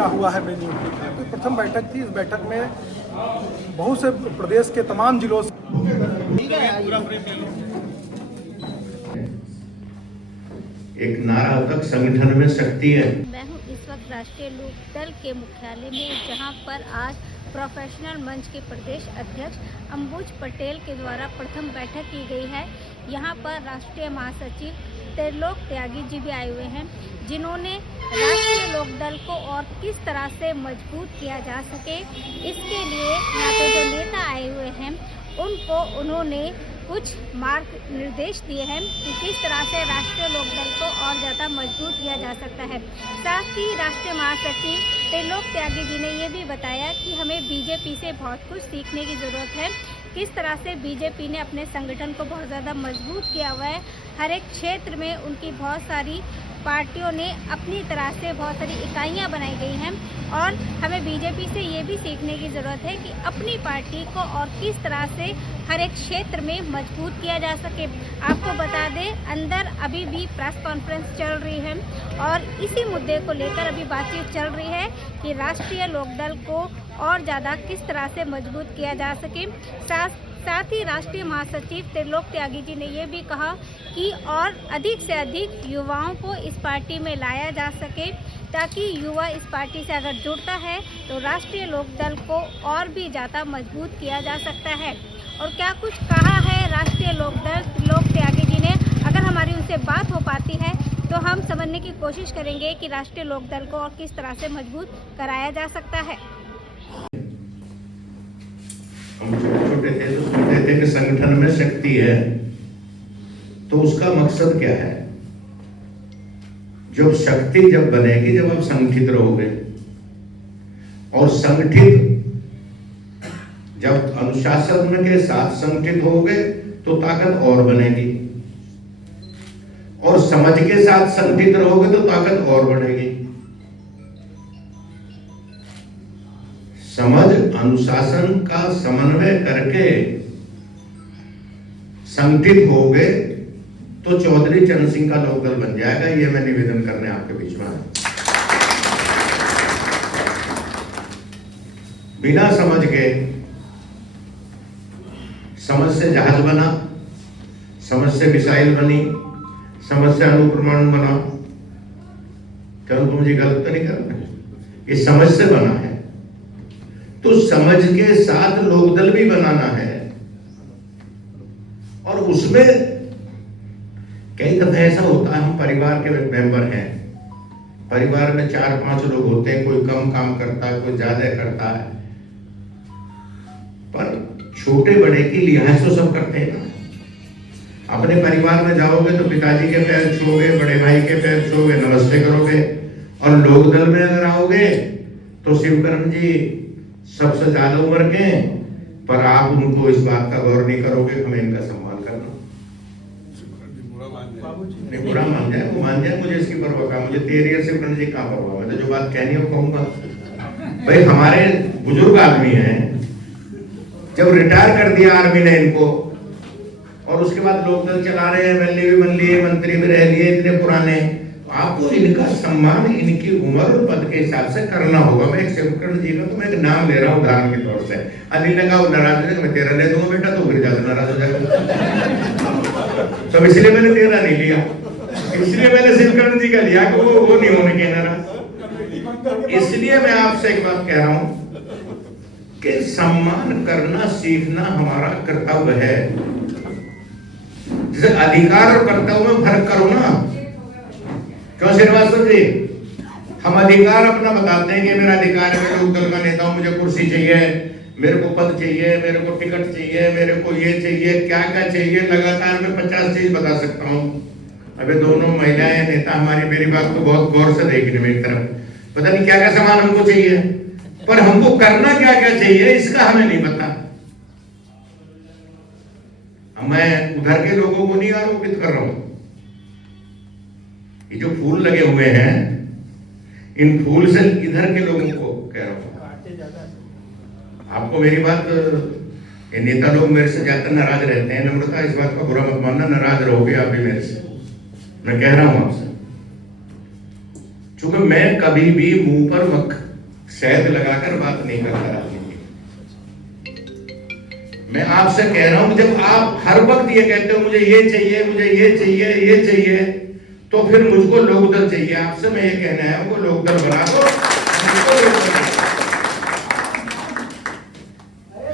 महीना हुआ है बेनियुक्ति का। तो प्रथम बैठक थी। इस बैठक में बहुत से प्रदेश के तमाम जिलों से एक नारा तक संगठन में शक्ति है। मैं हूँ इस वक्त राष्ट्रीय लोक दल के मुख्यालय में, जहाँ पर आज प्रोफेशनल मंच के प्रदेश अध्यक्ष अंबुज पटेल के द्वारा प्रथम बैठक की गई है। यहाँ पर राष्ट्रीय महासचिव त्रिलोक त्यागी जी भी आए हुए हैं, जिन्होंने राष्ट्रीय लोक दल को और किस तरह से मजबूत किया जा सके, इसके लिए यहाँ पे जो नेता आए हुए हैं उनको उन्होंने कुछ मार्ग निर्देश दिए हैं कि किस तरह से राष्ट्रीय लोक दल को और ज़्यादा मजबूत किया जा सकता है। साथ ही राष्ट्रीय महासचिव त्रिलोक त्यागी जी ने ये भी बताया कि हमें बीजेपी से बहुत कुछ सीखने की ज़रूरत है। किस तरह से बीजेपी ने अपने संगठन को बहुत ज़्यादा मजबूत किया हुआ है। हर एक क्षेत्र में उनकी बहुत सारी पार्टियों ने अपनी तरह से बहुत सारी इकाइयां बनाई गई हैं और हमें बीजेपी से ये भी सीखने की ज़रूरत है कि अपनी पार्टी को और किस तरह से हर एक क्षेत्र में मजबूत किया जा सके। आपको बता दें, अंदर अभी भी प्रेस कॉन्फ्रेंस चल रही है और इसी मुद्दे को लेकर अभी बातचीत चल रही है कि राष्ट्रीय लोकदल को और ज़्यादा किस तरह से मजबूत किया जा सके। साथ ही राष्ट्रीय महासचिव त्रिलोक त्यागी जी ने यह भी कहा कि और अधिक से अधिक युवाओं को इस पार्टी में लाया जा सके, ताकि युवा इस पार्टी से अगर जुड़ता है तो राष्ट्रीय लोकदल को और भी ज़्यादा मजबूत किया जा सकता है। और क्या कुछ कहा है राष्ट्रीय लोकदल त्रिलोक त्यागी जी ने, अगर हमारी उनसे बात हो पाती है तो हम समझने की कोशिश करेंगे कि राष्ट्रीय लोकदल को और किस तरह से मजबूत कराया जा सकता है। हम छोटे थे तो सुनते थे कि संगठन में शक्ति है, तो उसका मकसद क्या है? जब शक्ति जब बनेगी जब आप संगठित रहोगे, और संगठित जब अनुशासन के साथ संगठित होगे तो ताकत और बनेगी, और समझ के साथ संगठित रहोगे तो ताकत और बढ़ेगी। समझ अनुशासन का समन्वय करके संगठित हो गए तो चौधरी चरण सिंह का लोकदल बन जाएगा। ये मैं निवेदन करने आपके बीच में आया। बिना समझ के, समझ से जहाज बना, समझ से मिसाइल बनी, समझ से अणुपरमाणु बना। चलो तुम जी गलत तो नहीं कर रहे, ये समझ से बना है। तो समझ के साथ लोकदल भी बनाना है, और उसमें कई दफे ऐसा होता है, हम परिवार के मेंबर हैं, परिवार में 4-5 लोग होते हैं, कोई कम काम करता है, कोई ज्यादा करता है, पर छोटे बड़े की लिहाज तो सब करते हैं ना। अपने परिवार में जाओगे तो पिताजी के पैर छूओगे, बड़े भाई के पैर छूओगे, नमस्ते करोगे, और लोकदल में अगर आओगे तो शिवकरण जी सबसे ज्यादा उम्र के, पर आप उनको इस बात का गौर नहीं करोगे, हमें इनका सम्मान करना। नहीं, बुरा मान जाए वो मान जाए, मुझे इसकी परवाह का, मुझे तेरी और शिवकरण जी का परवाह, मैं तो जो बात कहनी है वो कहूंगा। भाई हमारे बुजुर्ग आदमी हैं, जब रिटायर कर दिया आर्मी ने इनको, और उसके बाद लोकदल चला रहे हैं, एमएलए भी बन लिए, मंत्री भी रह लिए, इतने पुराने, आपको इनका सम्मान इनकी उम्र और पद के हिसाब से करना होगा। मैं एक शिवकरण जी का तो मैं एक नाम ले रहा हूँ उदाहरण के तौर से। अनिल ने कहा नाराज हो, मैं तेरा ले दूंगा बेटा, तो फिर ज्यादा नाराज हो जाएगा। तो इसलिए मैंने तेरा नहीं लिया, इसलिए मैंने शिवकरण जी का लिया कि वो नहीं होने के नाराज। इसलिए मैं आपसे एक बात कह रहा हूँ कि सम्मान करना सीखना हमारा कर्तव्य है। जैसे अधिकार और कर्तव्य में फर्क करो ना। क्यों श्रीवास्तव जी, हम अधिकार अपना बताते हैं कि मेरा अधिकार है, मैं लोकदल का नेता हूं, मुझे कुर्सी चाहिए, मेरे को पद चाहिए, मेरे को टिकट चाहिए, मेरे को ये चाहिए, क्या क्या चाहिए, लगातार मैं 50 चीज बता सकता हूँ। अबे दोनों महिलाएं नेता हमारी मेरी बात को बहुत गौर से देख रही मेरी तरफ, पता नहीं क्या क्या सामान हमको चाहिए, पर हमको करना क्या क्या चाहिए इसका हमें नहीं पता। मैं उधर के लोगों को नहीं आरोपित कर रहा हूं, ये जो फूल लगे हुए हैं इन फूल से इधर के लोगों को कह रहा हूं। आपको मेरी बात, ये नेता लोग मेरे से ज्यादा नाराज रहते हैं, नम्रता इस बात का बुरा मत मानना, नाराज रहोगे आप भी मेरे से, मैं कह रहा हूं आपसे। चूंकि मैं कभी भी मुंह पर शहद लगाकर बात नहीं करता राजनीति। मैं आपसे कह रहा हूं, जब आप हर वक्त ये कहते हो मुझे ये चाहिए, मुझे ये चाहिए, ये चाहिए, तो फिर मुझको लोकदल चाहिए। आपसे मैं ये कहना है, वो लोकदल बना दो,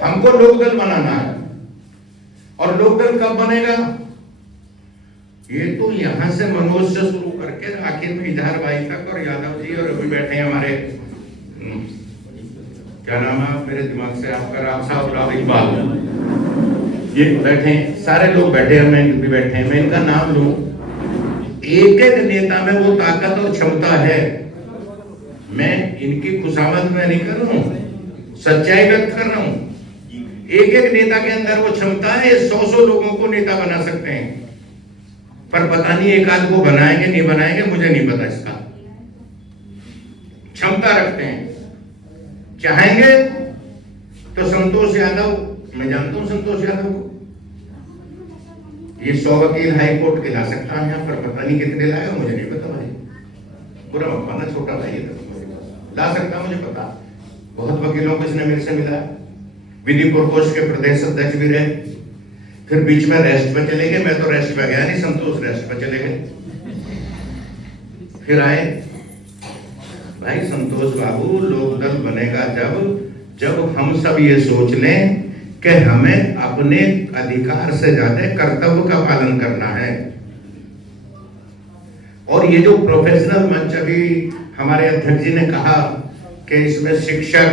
हमको लोकदल बनाना है। और लोकदल कब बनेगा? ये तो यहां से मनोज से शुरू करके आखिर में इधर भाई तक, और यादव जी, और अभी बैठे हैं हमारे क्या नाम है मेरे दिमाग से आपका, राम साहब इकबाल, ये बैठे हैं, सारे लोग बैठे हैं, मैं भी बैठे हैं, मैं इनका नाम लूं। एक एक नेता में वो ताकत और क्षमता है। मैं इनकी खुशामद में नहीं कर रहा हूं, सच्चाई व्यक्त कर रहा हूं। एक एक नेता के अंदर वो क्षमता है, 100 लोगों को नेता बना सकते हैं। पर पता नहीं एक आध को बनाएंगे नहीं बनाएंगे, मुझे नहीं पता। इसका क्षमता रखते हैं, चाहेंगे तो संतोष यादव, मैं जानता हूं संतोष यादव को, ये 100 वकील हाई कोर्ट के ला सकता है यहाँ पर, पता नहीं कितने लाएगा, मुझे नहीं पता भाई, पूरा मत छोटा भाई है, ला सकता मुझे पता। बहुत वकीलों को इसने मेरे से मिला, विधि प्रकोष्ठ के प्रदेश अध्यक्ष भी रहे, फिर बीच में रेस्ट पे चले गए, मैं तो रेस्ट पे गया नहीं, संतोष रेस्ट पे चले गए, फिर आए। भाई संतोष बाबू, लोकदल बनेगा जब हम सब ये सोच लें कि हमें अपने अधिकार से ज्यादा कर्तव्य का पालन करना है। और ये जो प्रोफेशनल मंच अभी हमारे अध्यक्ष जी ने कहा कि इसमें शिक्षक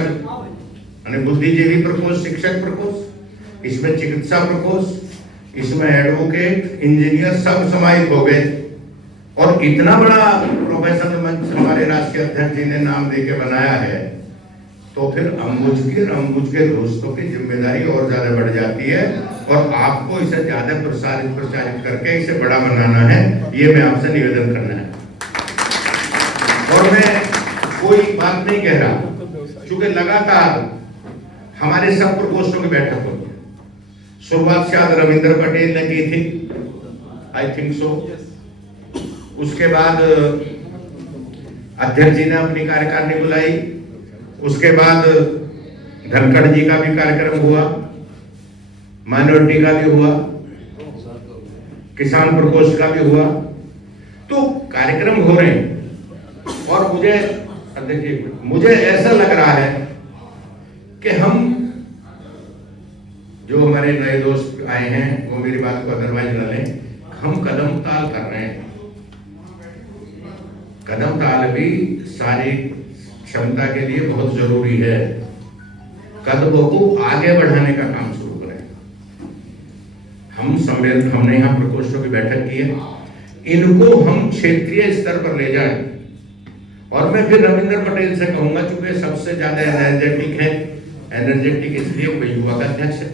यानी बुद्धिजीवी प्रकोष्ठ, शिक्षक प्रकोष्ठ, इसमें चिकित्सा प्रकोष्ठ, इसमें एडवोकेट, इंजीनियर सब समाहित हो गए। और इतना बड़ा प्रोफेशनल मंच हमारे राष्ट्रीय अध्यक्ष जी ने नाम देके बनाया है, तो फिर अम्बुज के दोस्तों की जिम्मेदारी और ज्यादा बढ़ जाती है, और आपको इसे ज्यादा प्रचारित करके इसे बड़ा बनाना है, ये मैं आपसे निवेदन करना है। और मैं कोई बात नहीं कह रहा, क्योंकि लगातार हमारे सब प्रकोष्ठों की बैठक होती है। शुरुआत शायद रविंद्र पटेल ने की थी, आई थिंक सो। उसके बाद अध्यक्ष जी ने अपनी कार्यकारिणी बुलाई, उसके बाद धनखड़ जी का भी कार्यक्रम हुआ, माइनॉरिटी का भी हुआ, किसान प्रकोष्ठ का भी हुआ, तो कार्यक्रम हो रहे हैं। और मुझे ऐसा लग रहा है कि हम जो हमारे नए दोस्त आए हैं वो मेरी बात को अदरवाइज न लें, हम कदम ताल कर रहे हैं। कदम ताल भी सारी क्षमता के लिए बहुत जरूरी है। कदमों को आगे बढ़ाने का काम शुरू करें। हमने यहाँ प्रकोष्ठों की बैठक की है, इनको हम क्षेत्रीय स्तर पर ले जाएं। और मैं फिर रविंद्र पटेल से कहूंगा, चूंकि सबसे ज्यादा एनर्जेटिक है, एनर्जेटिक इसलिए वो युवा का अध्यक्ष है,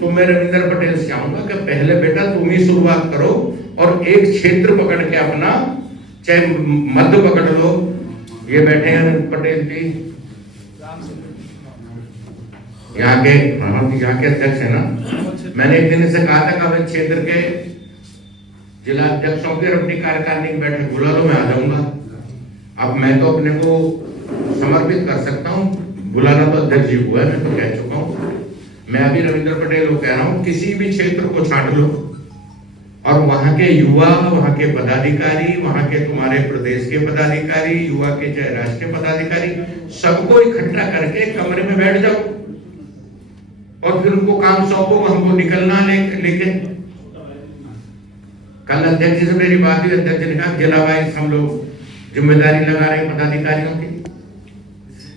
तो मैं रविंद्र पटेल से चाहूंगा कि पहले बेटा तुम ही शुरुआत करो और एक क्षेत्र पकड़ के अपना, चाहे मध्य पकड़ लो, ये बैठे हैं पटेल जी यहाँ के अध्यक्ष है ना। मैंने एक दिन से कहा था कि अब क्षेत्र के जिला अध्यक्षों की अपनी कार्यकारिणी की बैठक बुला लो, मैं आ जाऊंगा। अब मैं तो अपने को समर्पित कर सकता हूँ, बुलाना तो अध्यक्ष जी हुआ है, मैं तो कह चुका हूँ। मैं अभी रविंद्र पटेल को कह रहा हूँ, किसी भी क्षेत्र को छांट लो और वहां के युवा, वहां के पदाधिकारी, वहां के तुम्हारे प्रदेश के पदाधिकारी, युवा के चाहे राष्ट्रीय पदाधिकारी, सबको इकट्ठा करके कमरे में बैठ जाओ और फिर उनको काम सौंपो, हमको निकलना लेके। कल अध्यक्ष से मेरी बात हुई, अध्यक्ष ने कहा जिला वाइज हम लोग जिम्मेदारी लगा रहे हैं पदाधिकारियों की।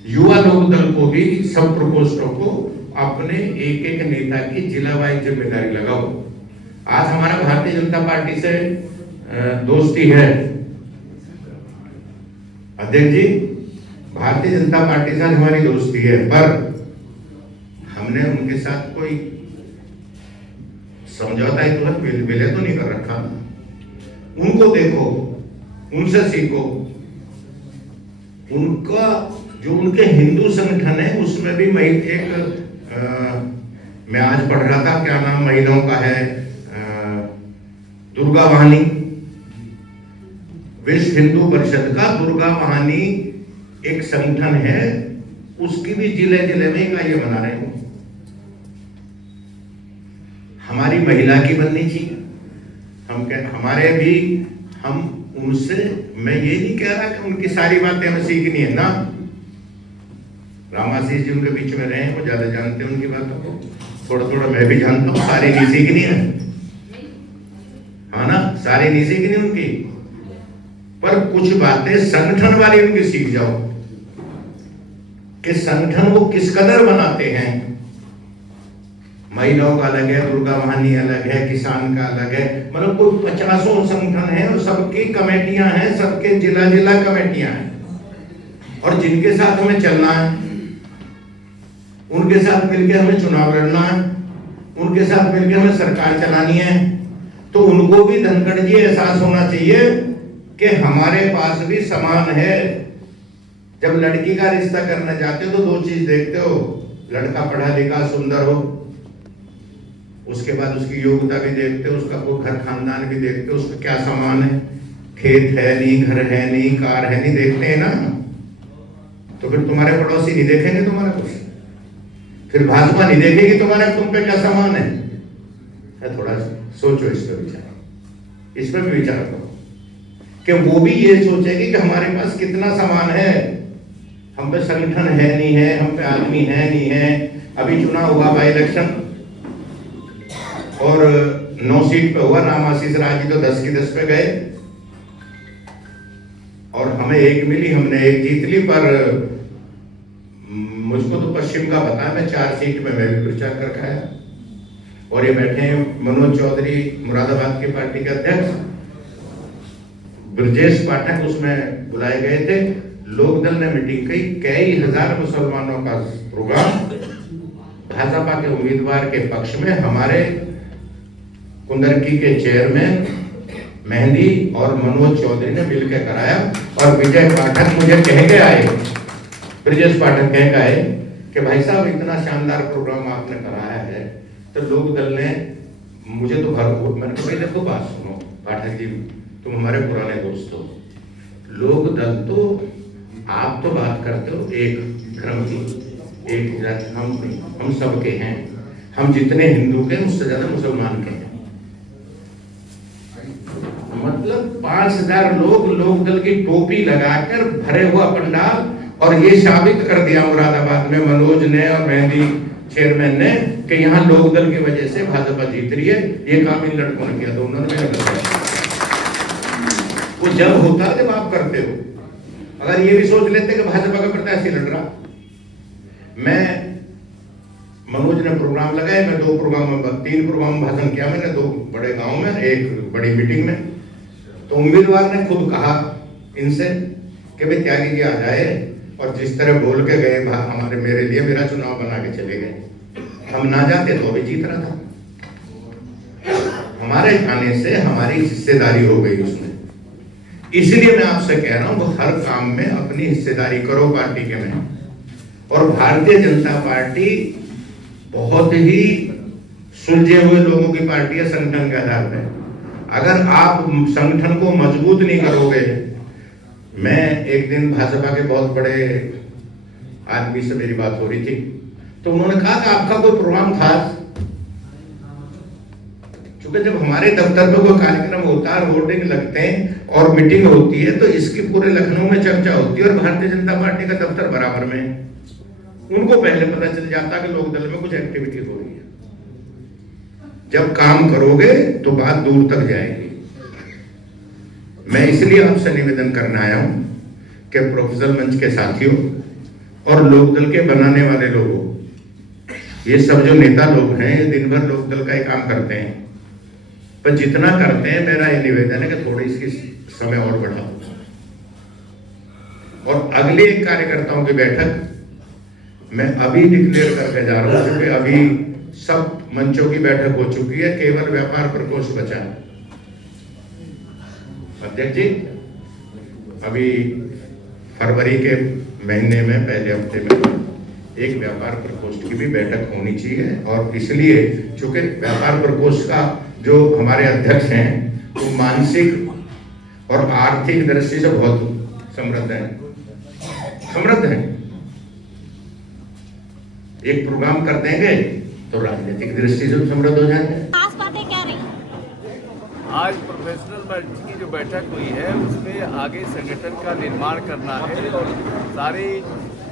युवा लोक दल को भी सब प्रकोष्ठों को अपने एक एक नेता की जिला वाइज जिम्मेदारी लगाओ। आज हमारा भारतीय जनता पार्टी से दोस्ती है अध्यक्ष जी, भारतीय जनता पार्टी से हमारी दोस्ती है, पर हमने उनके साथ कोई समझौता ही तुरंत विलय तो नहीं कर रखा। उनको देखो, उनसे सीखो। उनका जो उनके हिंदू संगठन है उसमें भी मैं आज पढ़ रहा था, क्या नाम महिलाओं का है, दुर्गा वाहिनी, विश्व हिंदू परिषद का दुर्गा वाहिनी एक संगठन है, उसकी भी जिले जिले में इकाइयां बना रहे हो। हमारी महिला की बननी चाहिए। हमारे भी, हम उनसे, मैं ये नहीं कह रहा कि उनकी सारी बातें हमें सीखनी है ना। रामाशीष जी उनके बीच में रहे हैं, वो ज्यादा जानते हैं उनकी बातों को, थोड़ा थोड़ा मैं भी जानता हूँ, सारी नहीं सीखनी है, हाँ ना, सारी नहीं सीखनी उनकी, पर कुछ बातें संगठन वाली उनकी सीख जाओ कि संगठन वो किस कदर बनाते हैं। महिलाओं का अलग है, दुर्गा वाहिनी अलग है, किसान का अलग है, मतलब कोई 50 संगठन है और सबकी कमेटियां हैं, सबके जिला जिला कमेटियां हैं, और जिनके साथ हमें चलना है, उनके साथ मिलकर हमें चुनाव लड़ना है, उनके साथ मिलकर हमें सरकार चलानी है। तो उनको भी धनखड़ जी एहसास होना चाहिए कि हमारे पास भी समान है। जब लड़की का रिश्ता करना चाहते हो तो 2 चीज देखते हो, लड़का पढ़ा लिखा सुंदर हो, उसके बाद उसकी योग्यता भी देखते हो, उसका कोई घर खानदान भी देखते हो, उसका क्या सामान है, खेत है नहीं, घर है नहीं, कार है नहीं, देखते हैं ना। तो फिर तुम्हारे पड़ोसी नहीं देखेंगे तुम्हारा कुछ, फिर भाजपा नहीं देखेगी तुम्हारा तुम पे क्या सामान है। थोड़ा सोचो इस पर विचार, इस पर भी विचार करो कि वो भी ये सोचेगी कि हमारे पास कितना सामान है, हम पे संगठन है नहीं है, हम पे आदमी है नहीं है। अभी चुनाव हुआ बाई इलेक्शन और 9 सीट पे हुआ, रामाशीष राज जी तो 10 की 10 पे गए और हमें 1 मिली, हमने 1 जीत ली। पर मुझको तो पश्चिम का पता है, मैं 4 सीट में मैं भी प्रचार कर खाया। और ये बैठे हैं मनोज चौधरी, मुरादाबाद की पार्टी के अध्यक्ष, ब्रजेश पाठक उसमें बुलाए गए थे। लोकदल ने मीटिंग की, कई हजार मुसलमानों का प्रोग्राम भाजपा के उम्मीदवार के पक्ष में हमारे कुंदरकी के चेयरमैन मेहंदी और मनोज चौधरी ने मिलकर कराया। और विजय पाठक मुझे कह के आए, ब्रजेश पाठक कह के आए कि भाई साहब इतना शानदार प्रोग्राम आपने कराया है, तो लोकदल ने मुझे तो भरपूर, मैंने कहा देखो बात सुनो पाठक जी, तुम हमारे पुराने दोस्त हो, लोकदल तो आप तो बात करते हो एक धर्म की, एक जाति, हम सबके हैं, हम जितने हिंदू के उससे ज्यादा मुसलमान के हैं। मतलब 5000 लोग लोकदल की टोपी लगाकर भरे हुआ पंडाल, और ये साबित कर दिया मुरादाबाद में मनोज ने और मेहंदी चेयरमैन ने कि यहाँ लोकदल की वजह से भाजपा जीत रही है। ये काम इन लड़कों ने किया, दोनों ने बताया। वो जब होता जब आप करते हो, अगर ये भी सोच लेते कि भाजपा का प्रत्याशी लड़ रहा। मैं मनोज ने प्रोग्राम लगाए, मैं 2 प्रोग्राम में 3 प्रोग्राम में भाषण किया मैंने, 2 बड़े गांव में, एक बड़ी मीटिंग में। तो उम्मीदवार ने खुद कहा इनसे कि भाई त्यागी जी आ जाए, और जिस तरह बोल के गए हमारे, मेरे लिए मेरा चुनाव बना के चले गए, हम ना जाते तो अभी जीत रहा था। हमारे आने से हमारी हिस्सेदारी हो गई उसमें। इसलिए मैं आपसे कह रहा हूं, हर काम में अपनी हिस्सेदारी करो पार्टी के में। और भारतीय जनता पार्टी बहुत ही सुलझे हुए लोगों की पार्टी है संगठन के आधार पर। अगर आप संगठन को मजबूत नहीं करोगे, मैं एक दिन भाजपा के बहुत बड़े आदमी से मेरी बात हो रही थी, तो उन्होंने कहा कि आपका कोई प्रोग्राम था? क्योंकि जब हमारे दफ्तर पे कोई कार्यक्रम होता है, होर्डिंग लगते हैं और मीटिंग होती है, तो इसकी पूरे लखनऊ में चर्चा होती है, और भारतीय जनता पार्टी का दफ्तर बराबर में, उनको पहले पता चल जाता कि लोकदल में कुछ एक्टिविटी हो रही है। जब काम करोगे तो बात दूर तक जाएगी। मैं इसलिए आपसे निवेदन करने आया हूं कि प्रोफेसर मंच के साथियों और लोकदल के बनाने वाले लोगों, ये सब जो नेता लोग हैं, ये दिन भर लोकदल का ही काम करते हैं, पर जितना करते हैं मेरा ये निवेदन है कि थोड़ी इसकी समय और बढ़ाओ। और अगले एक कार्यकर्ताओं की बैठक मैं अभी डिक्लेयर करके जा रहा हूं, क्योंकि अभी सब मंचों की बैठक हो चुकी है, केवल व्यापार प्रकोष्ठ बचा है। अध्यक्ष जी, अभी फरवरी के महीने में पहले हफ्ते में एक व्यापार प्रकोष्ठ की भी बैठक होनी चाहिए। और इसलिए चूंकि व्यापार प्रकोष्ठ का जो हमारे अध्यक्ष हैं वो मानसिक और आर्थिक दृष्टि से बहुत समृद्ध हैं, समृद्ध है। एक प्रोग्राम कर देंगे तो राजनीतिक दृष्टि से समृद्ध हो जाएंगे। खास बातें क्या रही? आज प्रोफेशनल मंच की जो बैठक हुई है उसमें आगे संगठन का निर्माण करना है और सारे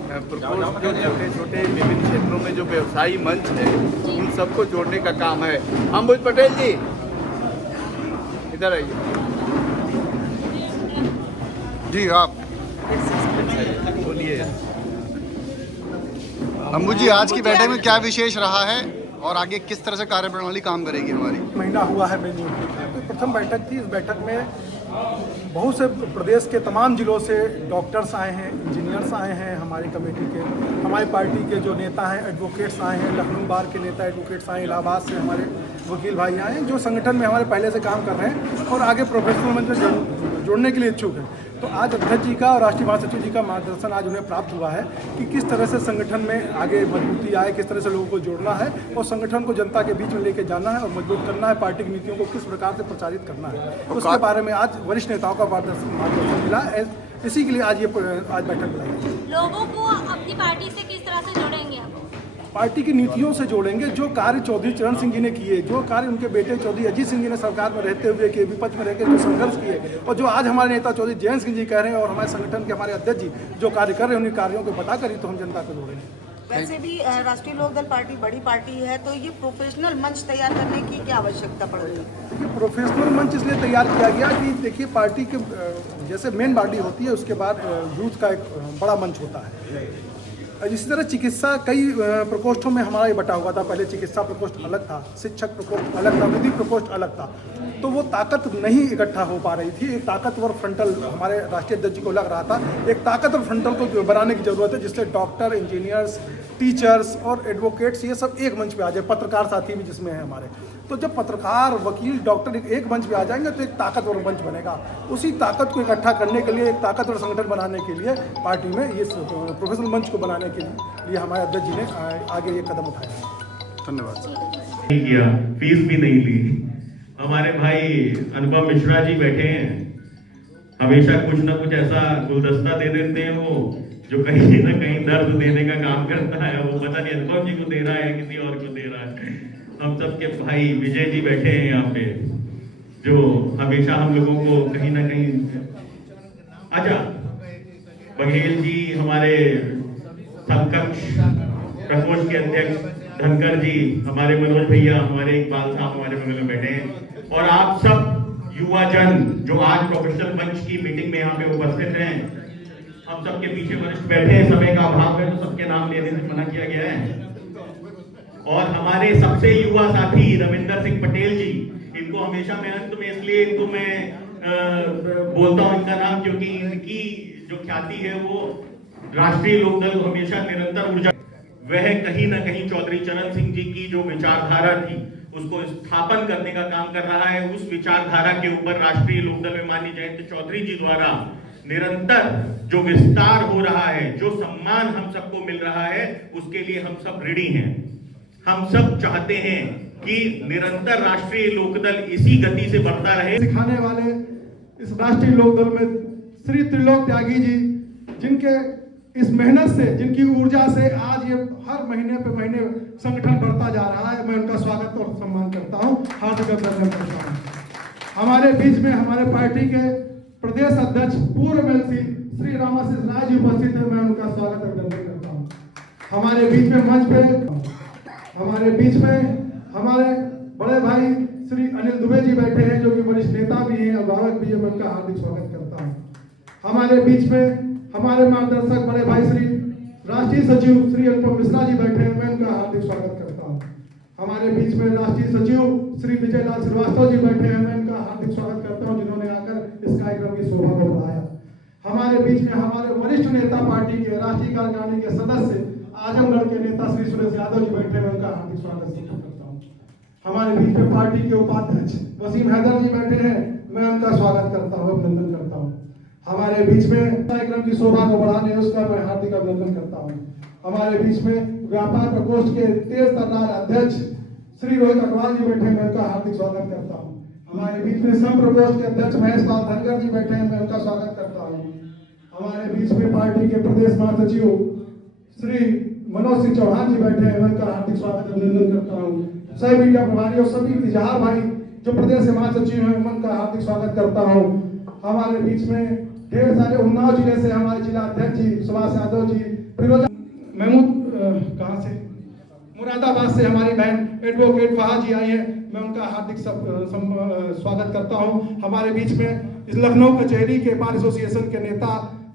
प्रकोष्ठ जो छोटे छोटे विभिन्न क्षेत्रों में जो व्यवसायी मंच है उन सबको जोड़ने का काम है। अंबुज पटेल जी इधर आइए। जी आप बोलिए। अंबुज जी, आज की बैठक में क्या विशेष रहा है और आगे किस तरह से कार्यप्रणाली काम करेगी हमारी? महीना हुआ है मेरी तो प्रथम बैठक थी। इस बैठक में बहुत से प्रदेश के तमाम जिलों से डॉक्टर्स आए हैं, इंजीनियर्स आए हैं, हमारी कमेटी के, हमारी पार्टी के जो नेता हैं, एडवोकेट्स आए हैं, लखनऊ बार के नेता एडवोकेट्स आए, इलाहाबाद से हमारे वकील भाई आए हैं जो संगठन में हमारे पहले से काम कर रहे हैं और आगे प्रोफेशनल मंच में जोड़ने के लिए इच्छुक हैं। तो आज अध्यक्ष जी का और राष्ट्रीय महासचिव जी का मार्गदर्शन आज उन्हें प्राप्त हुआ है कि किस तरह से संगठन में आगे मजबूती आए, किस तरह से लोगों को जोड़ना है और संगठन को जनता के बीच में लेके जाना है और मजबूत करना है, पार्टी की नीतियों को किस प्रकार से प्रचारित करना है, उसके बारे में आज वरिष्ठ नेताओं का मार्गदर्शन मिला। इसी के लिए आज बैठक बुलाई। लोगों को अपनी पार्टी से किस तरह से जोड़ेंगे आप? पार्टी की नीतियों से जोड़ेंगे। जो कार्य चौधरी चरण सिंह जी ने किए, जो कार्य उनके बेटे चौधरी अजीत सिंह जी ने सरकार में रहते हुए किए, विपक्ष में रहकर जो संघर्ष किए और जो आज हमारे नेता चौधरी जयंत सिंह जी कह रहे हैं और हमारे संगठन के हमारे अध्यक्ष जी जो कार्य कर रहे हैं उन्हीं कार्यों को बताकर ही तो हम जनता को जोड़ेंगे। वैसे भी राष्ट्रीय लोकदल पार्टी बड़ी पार्टी है, तो ये प्रोफेशनल मंच तैयार करने की क्या आवश्यकता पड़ रही है? ये प्रोफेशनल मंच इसलिए तैयार किया गया कि देखिए पार्टी के जैसे मेन बॉडी होती है उसके बाद यूथ का एक बड़ा मंच होता है। इसी तरह चिकित्सा कई प्रकोष्ठों में हमारा ये बटा हुआ था। पहले चिकित्सा प्रकोष्ठ अलग था, शिक्षक प्रकोष्ठ अलग था, विधि प्रकोष्ठ अलग था, तो वो ताकत नहीं इकट्ठा हो पा रही थी। एक ताकतवर फ्रंटल हमारे राष्ट्रीय अध्यक्ष जी को लग रहा था, एक ताकतवर फ्रंटल को बनाने की जरूरत है जिससे डॉक्टर, इंजीनियर्स, टीचर्स और एडवोकेट्स ये सब एक मंच पे आ जाए, पत्रकार साथी भी जिसमें है हमारे। तो जब पत्रकार, वकील, डॉक्टर एक मंच पे आ जाएंगे तो एक ताकतवर मंच बनेगा। उसी ताकत को इकट्ठा करने के लिए, एक ताकतवर संगठन बनाने के लिए पार्टी में ये प्रोफेशनल मंच को बनाने के लिए हमारे अध्यक्ष जी ने आगे ये कदम उठाया। धन्यवाद। नहीं किया, फीस भी नहीं ली। हमारे भाई अनुपम मिश्रा जी बैठे हैं, हमेशा कुछ ना कुछ ऐसा गुलदस्ता दे देते हैं वो जो कहीं ना कहीं दर्द देने का काम करता है। वो पता नहीं अनुपम जी को दे रहा है किसी और को दे रहा है। हम सबके भाई विजय जी बैठे हैं यहाँ पे जो हमेशा हम लोगों को कहीं ना कहीं, अच्छा बघेल जी हमारे समकक्ष प्रकोष्ठ के अध्यक्ष, धनकर जी, हमारे मनोज भैया, हमारे इकबाल साहब हमारे बगल में बैठे हैं और आप सब युवा जन जो आज प्रोफेशनल मंच की मीटिंग में यहाँ पे उपस्थित हैं। हम सबके पीछे वरिष्ठ बैठे हैं, समय का अभाव है तो सबके नाम लेने से मना किया गया है। और हमारे सबसे युवा साथी रविंदर सिंह पटेल जी, इनको हमेशा मैं अंत में इसलिए इनको मैं बोलता हूँ इनका नाम क्योंकि इनकी जो ख्याति है वो राष्ट्रीय लोकदल को हमेशा निरंतर ऊर्जा, वह कहीं ना कहीं चौधरी चरण सिंह जी की जो विचारधारा थी उसको स्थापन करने का काम कर रहा है। उस विचारधारा के ऊपर राष्ट्रीय लोकदल में माननीय जयंत चौधरी जी द्वारा निरंतर जो विस्तार हो रहा है, जो सम्मान हम सबको मिल रहा है, उसके लिए हम सब ऋणी हैं। हम सब चाहते हैं कि निरंतर राष्ट्रीय लोकदल इसी गति से बढ़ता रहे। सिखाने वाले इस राष्ट्रीय लोकदल में श्री त्रिलोक त्यागी जी, जिनके इस मेहनत से, जिनकी ऊर्जा से आज ये हर महीने पे महीने संगठन बढ़ता जा रहा है, मैं उनका स्वागत और सम्मान करता हूं, हार्दिक अभिनंदन करता हूं। हमारे बीच में हमारे पार्टी के प्रदेश अध्यक्ष पूर्व एमएलसी श्री रामाशीष राय जी उपस्थित है, मैं उनका स्वागत और अभिनंदन करता हूँ। हमारे बीच में मंच पे हमारे बीच में हमारे बड़े भाई श्री अनिल दुबे जी बैठे हैं जो कि वरिष्ठ नेता भी हैं, अभिभावक भी हैं, मैं उनका हार्दिक स्वागत करता हूँ। हमारे बीच में हमारे मार्गदर्शक बड़े भाई श्री राष्ट्रीय सचिव श्री अनुपम मिश्रा जी बैठे हैं, मैं उनका हार्दिक स्वागत करता हूँ। हमारे बीच में राष्ट्रीय सचिव श्री विजय लाल श्रीवास्तव जी बैठे हैं, मैं उनका हार्दिक स्वागत करता हूँ जिन्होंने आकर इस कार्यक्रम की शोभा को बढ़ाया। हमारे बीच में हमारे वरिष्ठ नेता पार्टी के राष्ट्रीय कार्यकारिणी के सदस्य आजमगढ़ के नेता श्री सुरेश यादव जी बैठे हैं, उनका हार्दिक स्वागत करता हूँ। हमारे बीच में पार्टी के उपाध्यक्ष वसीम हैदर जी बैठे हैं, मैं उनका स्वागत करता हूँ, अभिनंदन करता हूँ। हमारे बीच में कार्यक्रम की शोभा को बढ़ाने उसका मैं हार्दिक अभिनंदन करता हूँ। हमारे बीच में व्यापार प्रकोष्ठ के तेज तर्रार अध्यक्ष श्री रोहित अग्रवाल जी बैठे हैं, मैं उनका हार्दिक स्वागत करता हूँ। हमारे बीच में सम प्रकोष्ठ के अध्यक्ष महेश पाल धनकर जी बैठे हैं, मैं उनका स्वागत करता हूँ। हमारे बीच में पार्टी के प्रदेश महासचिव श्री मनोज सिंह चौहान जी बैठे हैं, मैं उनका हार्दिक स्वागत अभिनंदन करता हूँ। सभी मीडिया प्रभारी और सभी इजहार भाई जो प्रदेश के महासचिव हैं, मैं उनका हार्दिक स्वागत करता हूँ। हमारे बीच में ढेर सारे उन्नाव जिले से हमारे जिला अध्यक्ष जी सुभाष यादव जी, फिरोजा महमूद कहाँ से मुरादाबाद से हमारी बहन एडवोकेट फहाद जी आई हैं, मैं उनका हार्दिक स्वागत करता हूं। हमारे बीच में इस लखनऊ कचहरी के बार एसोसिएशन के नेता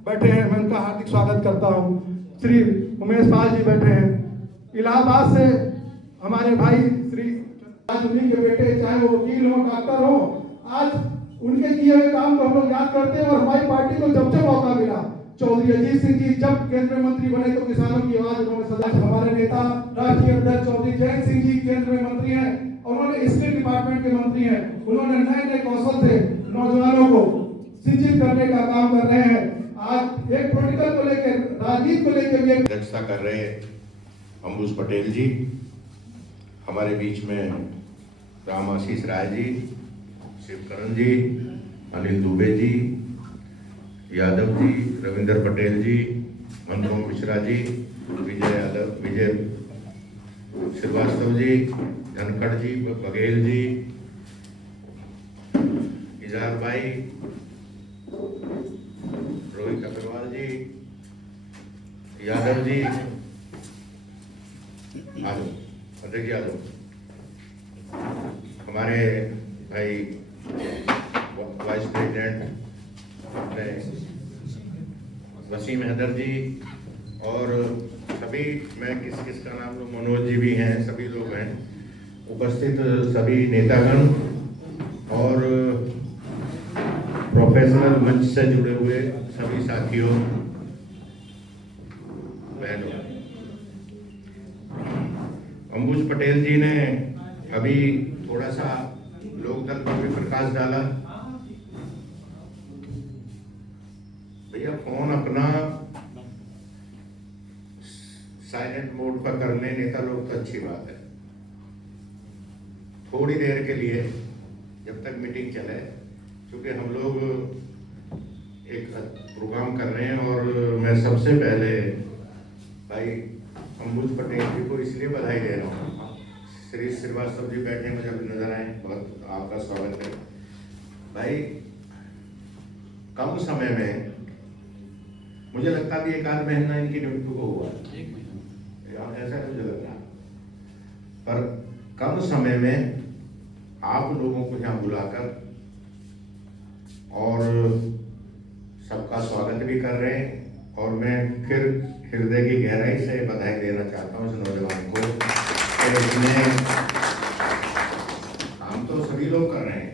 बैठे हैं, मैं उनका हार्दिक स्वागत करता हूं। श्री उमेश पाल जी बैठे हैं। इलाहाबाद से हमारे भाई श्री आज उन्हीं के बेटे, चाहे वो वकील हो डॉक्टर हो, आज उनके किए हुए काम को हम लोग याद करते हैं। और हमारी पार्टी को जब जब मौका मिला, चौधरी अजीत सिंह जी जब केंद्रीय मंत्री बने तो किसानों की आवाज उन्होंने सदा। हमारे नेता राष्ट्रीय अध्यक्ष चौधरी जयंत सिंह जी केंद्र में मंत्री हैं और उन्होंने स्किल डिपार्टमेंट के मंत्री हैं। उन्होंने नए नए कौशल से नौजवानों को शिक्षित करने का काम कर रहे हैं। आज एक पॉलिटिकल को लेकर, राजनीति को लेकर भी अध्यक्षता कर रहे अंबुज पटेल जी, हमारे बीच में राम आशीष राय जी, शिवकरण जी, अनिल दुबे जी, यादव जी, रविंदर पटेल जी, मनोज मिश्रा जी, विजय यादव, विजय श्रीवास्तव जी, धनखड़ जी, बघेल जी, इजहार भाई, रोहित अग्रवाल जी, यादव जी, आजो अध्यक्ष यादव, हमारे भाई वाइस प्रेसिडेंट अपने वसीम हैदर जी और सभी, मैं किस का नाम लूँ, मनोज जी भी हैं, सभी लोग हैं उपस्थित, सभी नेतागण और प्रोफेशनल मंच से जुड़े हुए सभी साथियों, बहनों। अंबुज पटेल जी ने अभी थोड़ा सा लोकदल पर भी प्रकाश डाला। भैया फोन अपना साइलेंट मोड पर कर ले नेता लोग तो अच्छी बात है, थोड़ी देर के लिए जब तक मीटिंग चले, क्योंकि हम लोग एक प्रोग्राम कर रहे हैं। और मैं सबसे पहले भाई अंबुज पटेल जी को इसलिए बधाई दे रहा हूँ। श्री श्रीवास्तव जी बैठे मुझे अभी नजर आए, बहुत आपका स्वागत है भाई। कम समय में मुझे लगता भी 1 आध महीना इनकी नियुक्ति को हुआ, 1 महीना ऐसा मुझे लग रहा, पर कम समय में आप लोगों को यहाँ बुलाकर और सबका स्वागत भी कर रहे हैं। और मैं फिर हृदय की गहराई से बधाई देना चाहता हूँ इस नौजवान को। काम तो सभी लोग कर रहे हैं,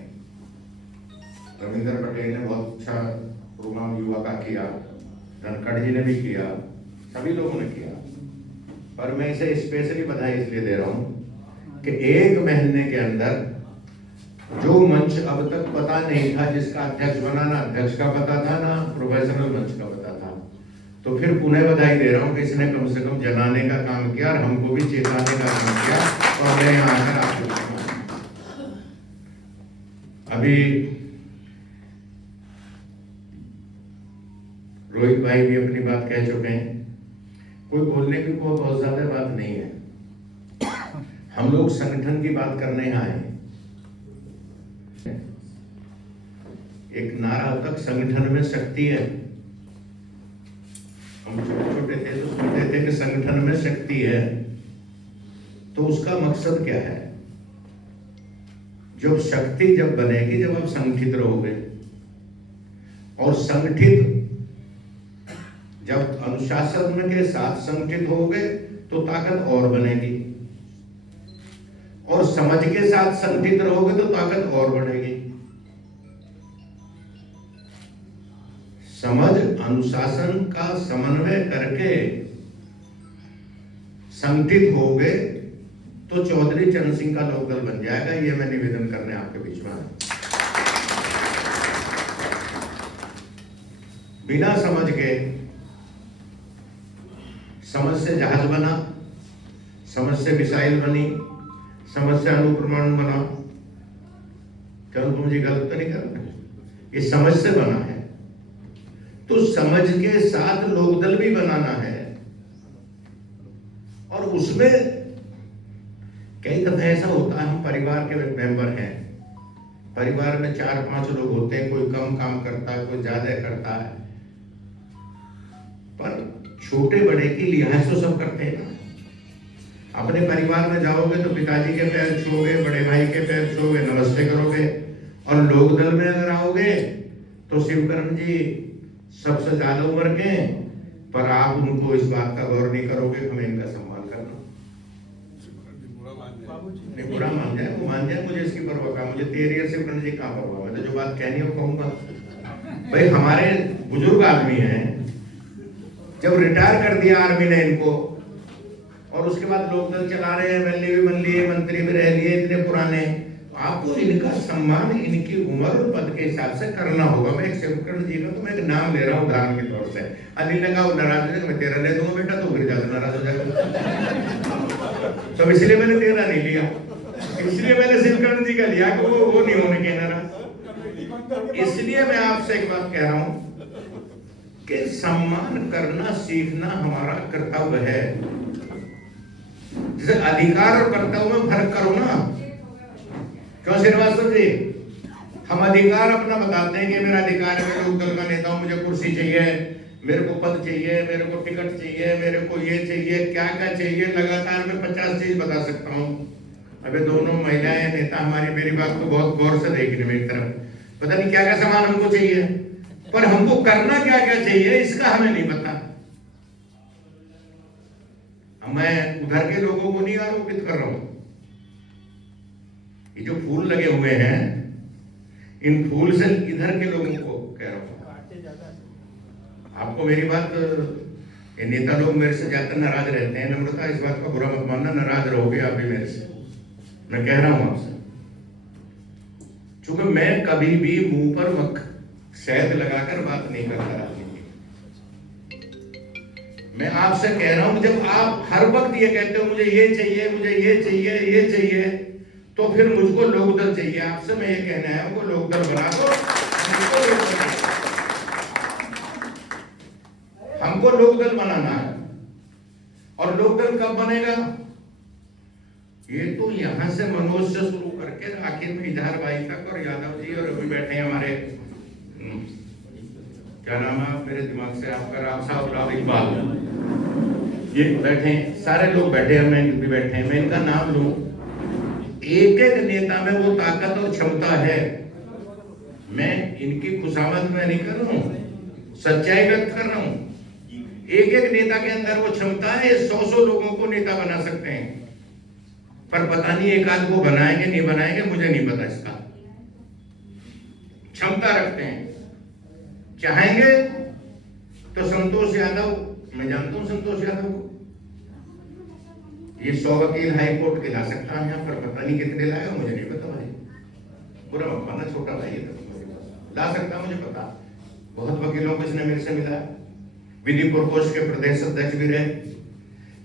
रविंदर पटेल ने बहुत अच्छा प्रोग्राम युवा का किया, धनखड़ जी ने भी किया, सभी लोगों ने किया, पर मैं इसे स्पेशली बधाई इसलिए दे रहा हूं कि 1 महीने के अंदर जो मंच अब तक पता नहीं था, जिसका अध्यक्ष बना, ना अध्यक्ष का पता था ना प्रोफेशनल मंच का पता था, तो फिर पुनः बधाई दे रहा हूं कि इसने कम से कम जनाने का काम किया और हमको भी चेताने का काम किया। और मैं यहाँ आकर आपको अभी रोहित भाई भी अपनी बात कह चुके हैं, कोई बोलने की कोई बहुत ज्यादा बात नहीं है। हम लोग संगठन की बात करने यहाँ आए। एक नारा तक संगठन में शक्ति है। हम छोटे छोटे थे तो सुनते थे कि संगठन में शक्ति है, तो उसका मकसद क्या है? जब शक्ति जब बनेगी, जब आप संगठित रहोगे, और संगठित जब अनुशासन के साथ संगठित होगे तो ताकत और बनेगी, और समझ के साथ संगठित रहोगे तो ताकत और बढ़ेगी। समझ अनुशासन का समन्वय करके संगठित होगे तो चौधरी चरण सिंह का लोकदल बन जाएगा। ये मैं निवेदन करने आपके बीच में आया। बिना समझ के, समझ से जहाज बना, समझ से मिसाइल बनी, समझ से अणुपरमाणु बना। चलो तुम जी गलत तो नहीं कर रहे, ये समझ से बना है। तो समझ के साथ लोकदल भी बनाना है। और उसमें कई दफे ऐसा होता है, हम परिवार के मेंबर हैं, परिवार में 4-5 लोग होते हैं, कोई कम काम करता है, कोई ज्यादा करता है, पर छोटे बड़े की लिहाज तो सब करते हैं ना। अपने परिवार में जाओगे तो पिताजी के पैर छूओगे, बड़े भाई के पैर छूओगे, नमस्ते करोगे। और लोकदल में अगर आओगे तो शिवकरण जी सबसे ज्यादा उम्र के, पर आप उनको इस बात का गौर नहीं करोगे, हमें इनका सम्मान करना। नहीं, बुरा मान जाए वो मान जाए, मुझे इसकी परवाह का, मुझे तेरी और शिवकरण जी कहाँ परवाह, मैं तो जो बात कहनी हो कहूंगा। भाई हमारे बुजुर्ग आदमी हैं, जब रिटायर कर दिया आर्मी ने इनको, और उसके बाद लोकदल चला रहे हैं, एमएलए भी बन लिए, मंत्री भी रह लिए, इतने पुराने, आपको इनका सम्मान इनकी उम्र और पद के हिसाब से करना होगा। मैं एक शिवकरण जी का तो मैं एक नाम ले रहा हूँ उदाहरण के तौर से। अनिल ने कहा वो नाराज है, मैं तेरा ले दूंगा बेटा, तो फिर ज्यादा नाराज हो जाएगा, तो इसलिए मैंने तेरा नहीं लिया, इसलिए मैंने शिवकरण जी का लिया कि वो नहीं होने के नाराज। इसलिए मैं आपसे एक बात कह रहा हूँ कि सम्मान करना सीखना हमारा कर्तव्य है। जैसे अधिकार और कर्तव्य में फर्क करो ना, क्यों श्रीवास्तव जी? हम अधिकार अपना बताते हैं कि मेरा अधिकार है, मैं लोकदल का नेता हूं, मुझे कुर्सी चाहिए, मेरे को पद चाहिए, मेरे को टिकट चाहिए, मेरे को ये चाहिए, क्या क्या चाहिए, लगातार मैं 50 चीज बता सकता हूँ। अबे दोनों महिलाएं नेता हमारी मेरी बात को बहुत गौर से देख रही मेरी तरफ, पता नहीं क्या क्या सामान हमको चाहिए, पर हमको करना क्या क्या चाहिए इसका हमें नहीं पता। मैं उधर के लोगों को नहीं आरोपित कर रहा हूं, ये जो फूल लगे हुए हैं इन फूल से इधर के लोगों को कह रहा हूं। आपको मेरी बात, ये नेता लोग मेरे से ज्यादा नाराज रहते हैं, नम्रता इस बात का बुरा मत मानना, नाराज रहोगे आप भी मेरे से, मैं कह रहा हूं आपसे, क्योंकि मैं कभी भी मुंह पर शहद लगाकर बात नहीं करता राजनीति। मैं आपसे कह रहा हूं, जब आप हर वक्त ये कहते हो मुझे ये चाहिए, मुझे ये चाहिए, ये चाहिए, तो फिर मुझको लोकदल चाहिए। आपसे मैं ये कहना है वो लोकदल बना दो, हमको लोकदल बनाना है। और लोकदल कब बनेगा? ये तो यहां से मनोज से शुरू करके आखिर में इजहार भाई तक, और यादव जी, और अभी बैठे हैं हमारे, क्या नाम है मेरे दिमाग से आपका, राम साहब, राम इकबाल, ये बैठे सारे लोग बैठे हैं, मैं भी बैठे हैं, मैं इनका नाम लूं, एक एक नेता में वो ताकत और क्षमता है। मैं इनकी खुशामद में नहीं कर रहा हूं, सच्चाई व्यक्त कर रहा हूं। एक एक नेता के अंदर वो क्षमता है, 100 लोगों को नेता बना सकते हैं, पर पता नहीं एक आध को बनाएंगे नहीं बनाएंगे, मुझे नहीं पता इसका। क्षमता रखते हैं, चाहेंगे तो संतोष यादव, मैं जानता हूं संतोष यादव को, ये 100 वकील हाई कोर्ट के ला सकता है यहाँ पर, पता नहीं कितने लाए, मुझे नहीं पता भाई, बुरा मत मानना, छोटा भाई है, ला सकता मुझे पता, बहुत वकीलों को इसने मेरे से मिला, विधि प्रकोष्ठ के प्रदेश अध्यक्ष भी रहे,